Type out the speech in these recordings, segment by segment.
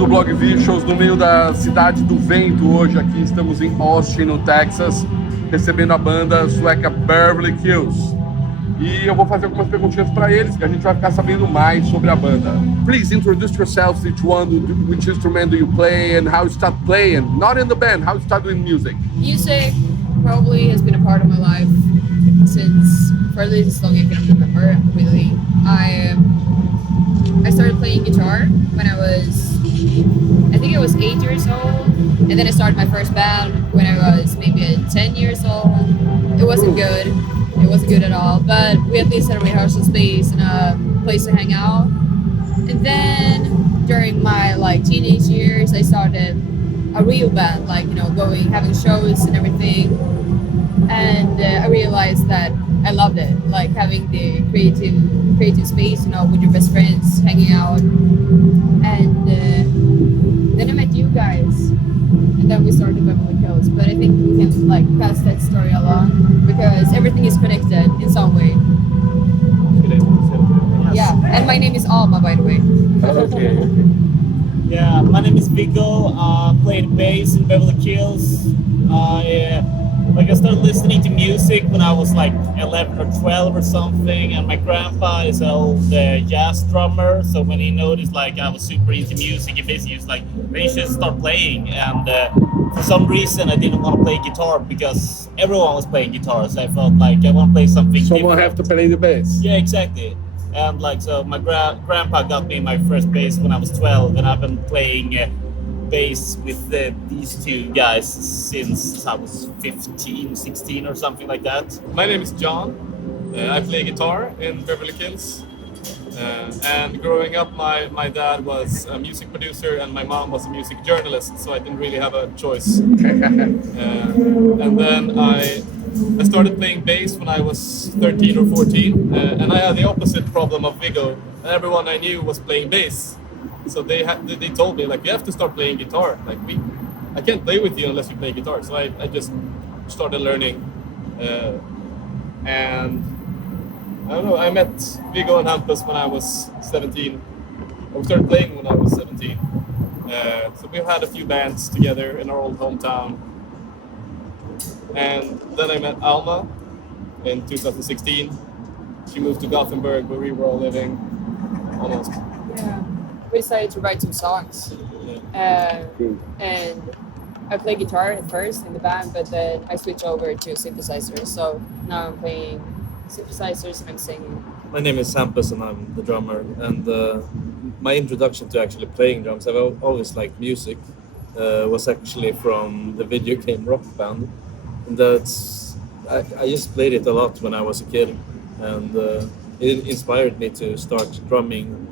do Blog Visuals no meio da cidade do vento hoje. Aqui estamos em Austin, no Texas, recebendo a banda sueca Beverly Kills. E eu vou fazer algumas perguntinhas para eles, que a gente vai ficar sabendo mais sobre a banda. Please introduce yourselves, each one, which instrument do you play and how you start playing. Not in the band, how you start doing music. Music probably has been a part of my life since, for at least as long as I can remember, really. I started playing guitar when I think I was 8 years old, and then I started my first band when I was maybe 10 years old. It wasn't good. It wasn't good at all, but we at least had a rehearsal space and a place to hang out. And then during my teenage years, I started a real band, having shows and everything. And I realized that I loved it, like having the creative space, with your best friends, hanging out. And then I met you guys, and then we started Beverly Kills. But I think we can pass that story along because everything is connected in some way. Yeah, and my name is Alma, by the way. Okay. Yeah, my name is Viggo. Played bass in Beverly Kills. I started listening to music when I was 11 or 12 or something, and my grandpa is an old jazz drummer, so when he noticed I was super into music, he basically was like, "Then you should start playing." And for some reason I didn't want to play guitar because everyone was playing guitar, so I felt like I want to play something Someone different. have to play the bass. Yeah, exactly. And so my grandpa got me my first bass when I was 12, and I've been playing bass with these two guys since I was 15, 16 or something like that. My name is John. I play guitar in Beverly Kills. And growing up, my dad was a music producer and my mom was a music journalist, so I didn't really have a choice. And then I started playing bass when I was 13 or 14, and I had the opposite problem of Viggo. Everyone I knew was playing bass. So they told me you have to start playing guitar. I can't play with you unless you play guitar. So I just started learning, and I don't know. I met Viggo and Hampus when I was 17. We started playing when I was 17. So we've had a few bands together in our old hometown. And then I met Alma in 2016. She moved to Gothenburg, where we were all living almost. Yeah. We decided to write some songs, and I play guitar at first in the band, but then I switched over to synthesizers. So now I'm playing synthesizers and I'm singing. My name is Hampus and I'm the drummer. And my introduction to actually playing drums, I've always liked music, was actually from the video game Rock Band. And I just played it a lot when I was a kid, and it inspired me to start drumming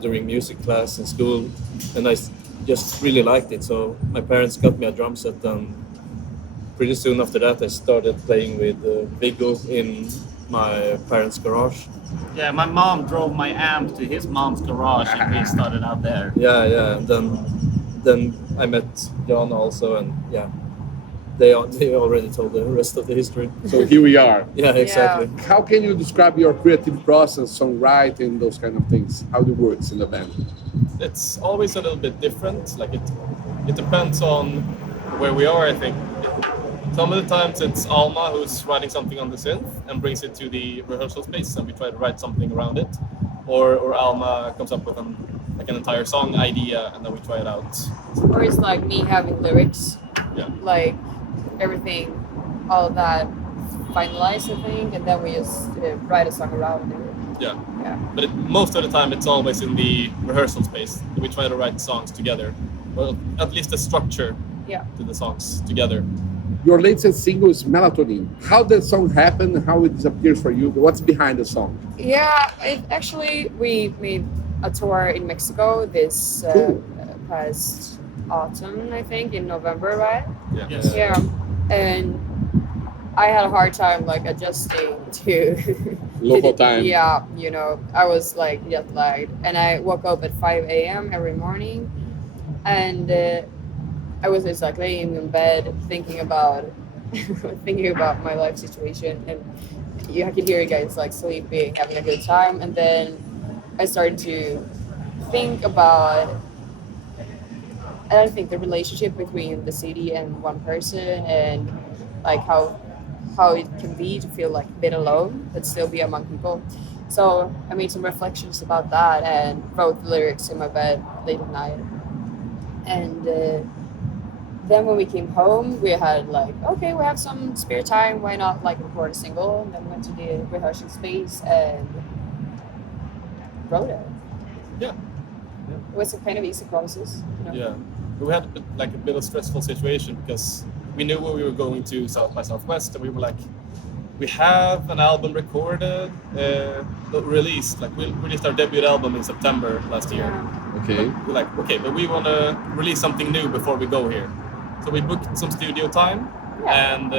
during music class in school, and I just really liked it. So my parents got me a drum set, and pretty soon after that I started playing with Viggo in my parents' garage. Yeah, my mom drove my amp to his mom's garage and we started out there. Yeah, and then I met John also, and yeah, they already told the rest of the history. So here we are. Yeah, exactly. Yeah. How can you describe your creative process, songwriting, those kind of things? How it works in the band? It's always a little bit different. It depends on where we are, I think. Some of the times it's Alma who's writing something on the synth and brings it to the rehearsal space, and we try to write something around it. Or Alma comes up with an entire song idea, and then we try it out. Or it's me having lyrics, Yeah. Everything, all of that finalized, I think, and then we just write a song around it. Yeah. Yeah. But most of the time it's always in the rehearsal space. We try to write songs together. Well, at least a structure to the songs together. Your latest single is Melatonin. How did the song happen? How it disappears for you? What's behind the song? Yeah, we made a tour in Mexico this past autumn, I think, in November, right? Yeah. Yes. Yeah, and I had a hard time adjusting to Local time. Yeah, I was jet lagged, and I woke up at 5 a.m. every morning, and I was just laying in bed thinking about my life situation, and I could hear you guys sleeping, having a good time, and then I started to think about and I think the relationship between the city and one person, and like how it can be to feel like a bit alone but still be among people. So I made some reflections about that and wrote the lyrics in my bed late at night. And then when we came home, we had like, okay, we have some spare time, why not like record a single? And then went to the rehearsal space and wrote it. Yeah. It was a kind of easy process, you know? Yeah, we had a bit of stressful situation because we knew we were going to South by Southwest, and we were like, we have an album recorded, released. Like we released our debut album in September last year. Yeah. Okay. We're like, okay, but we want to release something new before we go here. So we booked some studio time, and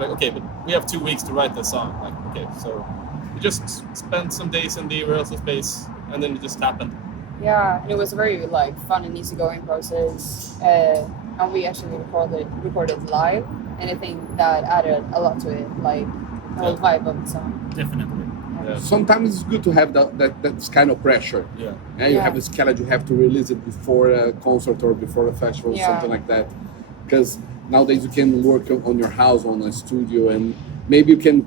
like, okay, but we have 2 weeks to write this song. Like, okay, so we just spent some days in the rehearsal space, and then it just happened. Yeah, and it was a very like fun and easygoing process, and we actually recorded live, and I think that added a lot to it, like the whole vibe of the song. Definitely. Yeah. Sometimes it's good to have that kind of pressure. Yeah. And you Yeah. have a schedule, you have to release it before a concert or before a festival, Yeah. something like that. Because nowadays you can work on your house, on a studio, and maybe you can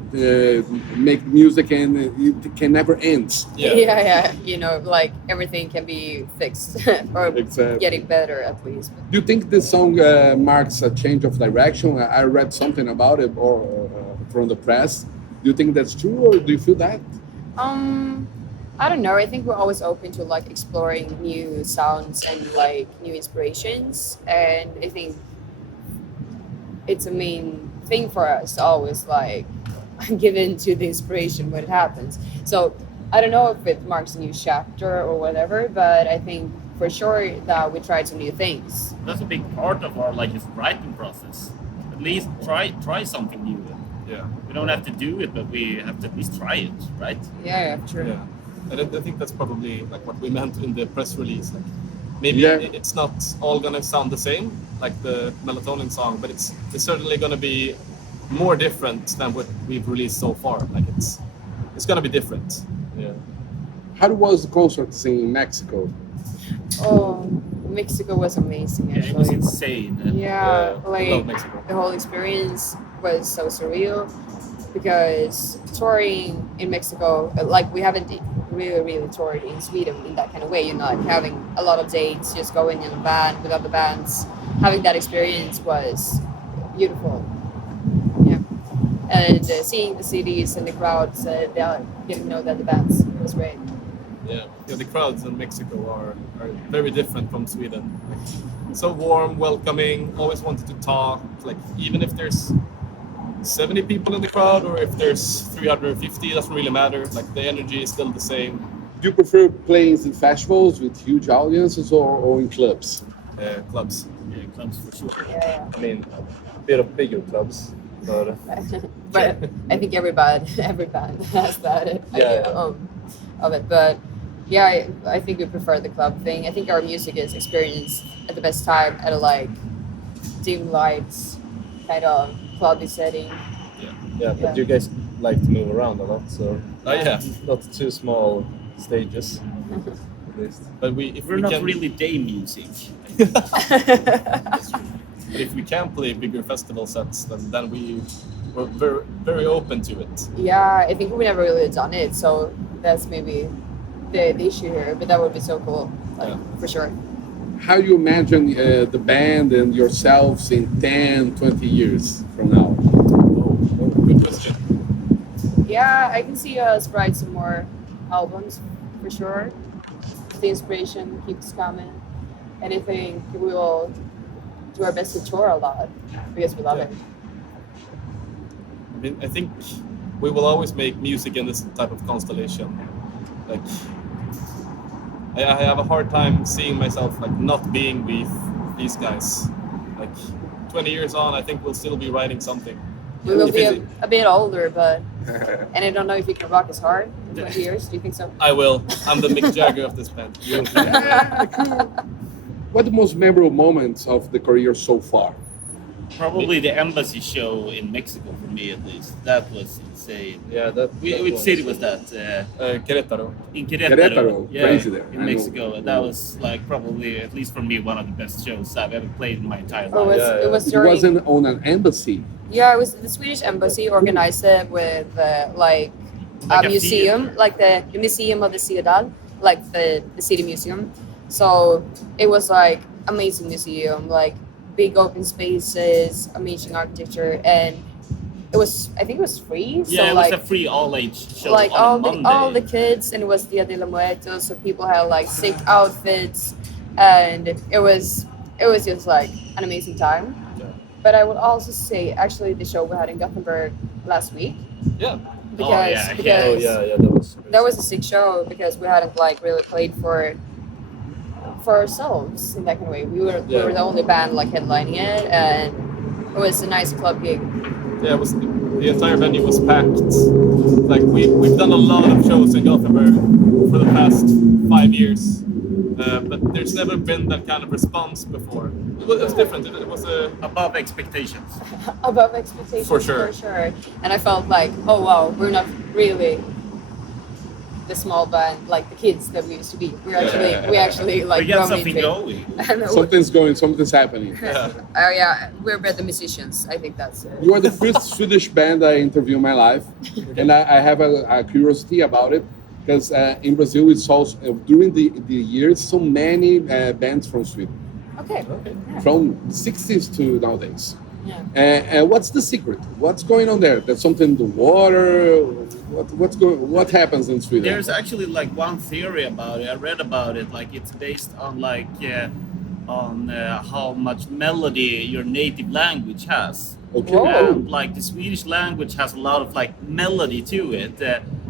make music and it can never end. Yeah. Yeah, you know, like everything can be fixed or Exactly. getting better at least. Do you think this song marks a change of direction? I read something about it or from the press. Do you think that's true, or do you feel that? I don't know. I think we're always open to like exploring new sounds and like new inspirations, and I think it's a main thing for us to always like give in to the inspiration when it happens. So I don't know if it marks a new chapter or whatever, but I think for sure that we tried some new things. That's a big part of our like just writing process. At least try something new. Yeah. We don't have to do it, but we have to at least try it, right? Yeah, true. Yeah. And I think that's probably like what we meant in the press release. Like maybe it's not all gonna sound the same, like the Melatonin song, but it's certainly gonna be more different than what we've released so far. Like it's gonna be different. Yeah. How was the concert in Mexico? Oh, Mexico was amazing Yeah, actually. it was insane. And Yeah, I like love Mexico. the whole experience was so surreal because touring in Mexico, like we haven't really toured in Sweden in that kind of way, you know, like having a lot of dates, just going in a band with other bands, having that experience was beautiful. Yeah, and seeing the cities and the crowds, getting to know the bands, it was great. Yeah, the crowds in Mexico are very different from Sweden. Like, so warm, welcoming, always wanted to talk. Like even if there's 70 people in the crowd or if there's 350, it doesn't really matter. Like the energy is still the same. Do you prefer playing in festivals with huge audiences or in clubs? Clubs. yeah, clubs for sure. Yeah, I mean, a bit of bigger clubs, but but I think every band has that idea of it. But yeah, I think we prefer the club thing. I think our music is experienced at the best time at a like dim lights kind of clubby setting. yeah, but Yeah. you guys like to move around a lot, so Yeah. not too small stages, at least. But if We're we not can, really day music. But if we can play bigger festival sets, then we're very open to it. Yeah, I think we never really done it, so that's maybe the issue here. But that would be so cool, like, for sure. How do you imagine the band and yourselves in 10, 20 years from now? Good question. Yeah, I can see us write some more albums for sure. The inspiration keeps coming, and I think we will do our best to tour a lot because we love it. I mean, I think we will always make music in this type of constellation. Like, I have a hard time seeing myself like not being with these guys. Like 20 years on, I think we'll still be writing something. We will If be it- a bit older, but and I don't know if you can rock as hard in 20 years. Do you think so? I will. I'm the Mick Jagger of this band. What are the most memorable moments of the career so far? Probably the embassy show in Mexico for me at least. That was insane. Yeah, Which city was that? Querétaro. In Querétaro. Querétaro, Yeah, crazy there. in I know. Mexico. That was like probably, at least for me, one of the best shows I've ever played in my entire Oh, life. it was It during. wasn't on an embassy. Yeah, it was the Swedish embassy organized it with like Like a a museum, theater. like the museum of the ciudad, like the city museum. So it was like amazing museum, like big open spaces, amazing architecture, and I think it was free. Yeah, so it like was a free all-age show like on a Monday. all the kids, and it was Dia de la Muertos, so people had like sick outfits, and it was just like an amazing time. Yeah. But I would also say, actually, the show we had in Gothenburg last week, Yeah. because yeah, yeah. because Yeah, that was a sick show because we hadn't like really played for ourselves in that kind of way. We were the only band like headlining it, and it was a nice club gig. Yeah, it was the entire venue was packed. Like we've done a lot of shows in Gothenburg for the past 5 years, but there's never been that kind of response before. It was different. It was a Above expectations. Above expectations, For sure. And I felt like, oh wow, we're not really the small band like the kids that we used to be. We actually like We got grown something into it. going. And Something's going, something's happening. yeah, we're better musicians. I think that's it. You are the first Swedish band I interview in my life, and I have a curiosity about it because in Brazil it's also during the years so many bands from Sweden, Okay. from the 60s to nowadays. Yeah. What's the secret? What's going on there? There's something in the water. What happens in Sweden? There's actually like one theory about it. I read about it. Like it's based on like how much melody your native language has. Okay. Whoa. And like the Swedish language has a lot of like melody to it,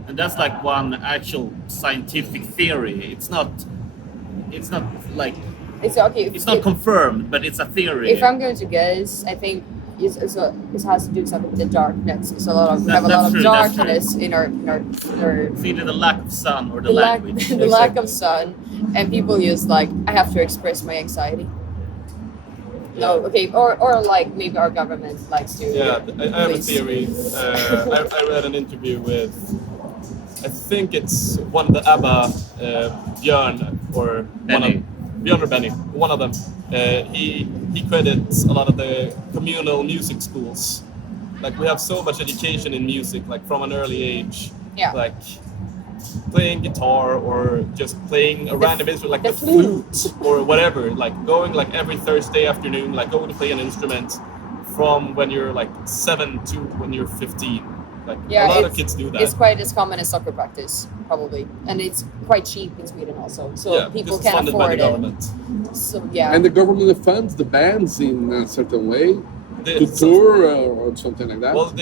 and that's like one actual scientific theory. It's not like It's okay. it's not confirmed, but it's a theory. If I'm going to guess, I think it has to do something with the darkness. It's a lot of we have a That's lot of true, that's darkness in our It's either the lack of sun or the lack language. the lack of sun, and people use like I have to express my anxiety. No, okay, or like maybe our government likes to. Yeah, I have a police. theory. I read an interview with, I think it's one of the ABBA, Björn or Benny. Björn or Benny, one of them. He credits a lot of the communal music schools. Like we have so much education in music, like from an early age. Yeah. Like playing guitar or just playing a random instrument like the the flute or whatever, like going like every Thursday afternoon, like going to play an instrument from when you're like 7 to when you're 15. Like Yeah, a lot of kids do that. It's quite as common as soccer practice, probably, and it's quite cheap in Sweden also, so Yeah, people this is can funded by afford the it. government. So yeah, And the government funds the bands in a certain way to So- tour or something like that. Well,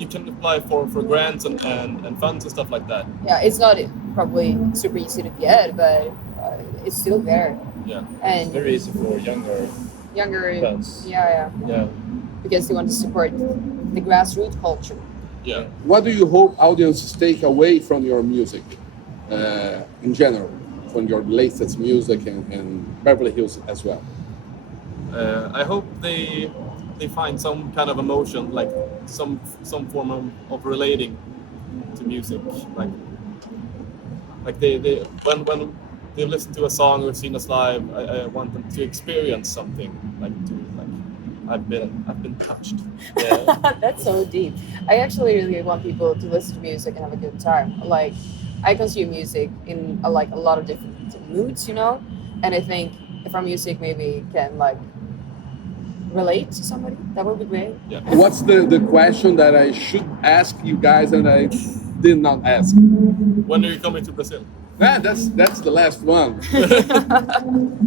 you can apply for grants and funds and stuff like that. yeah, it's not probably super easy to get, but it's still there, Yeah. and Very easy for younger bands. yeah, Yeah. because they want to support the grassroots culture. Yeah. What do you hope audiences take away from your music in general, from your latest music and Beverly Hills as well? I hope they find some kind of emotion, like some form of relating to music, like they when they listen to a song or seen us live, I want them to experience something, I've been touched. Yeah. That's so deep. I actually really want people to listen to music and have a good time. Like, I consume music in a lot of different moods, you know, and I think if our music maybe can like relate to somebody, that would be great. Yeah. What's the question that I should ask you guys and I did not ask? When are you coming to Brazil? That's the last one.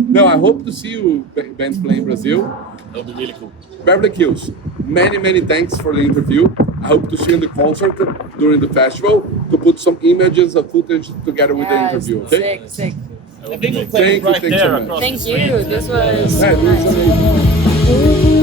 No, I hope to see you bands playing Brazil. That'll be really cool. Beverly Kills, many thanks for the interview. I hope to see you in the concert during the festival to put some images of footage together with the interview. Okay? Sick. I think we're Thank playing you, right thanks there so much. across Thank the street. you. This was Yeah, so it was nice. amazing.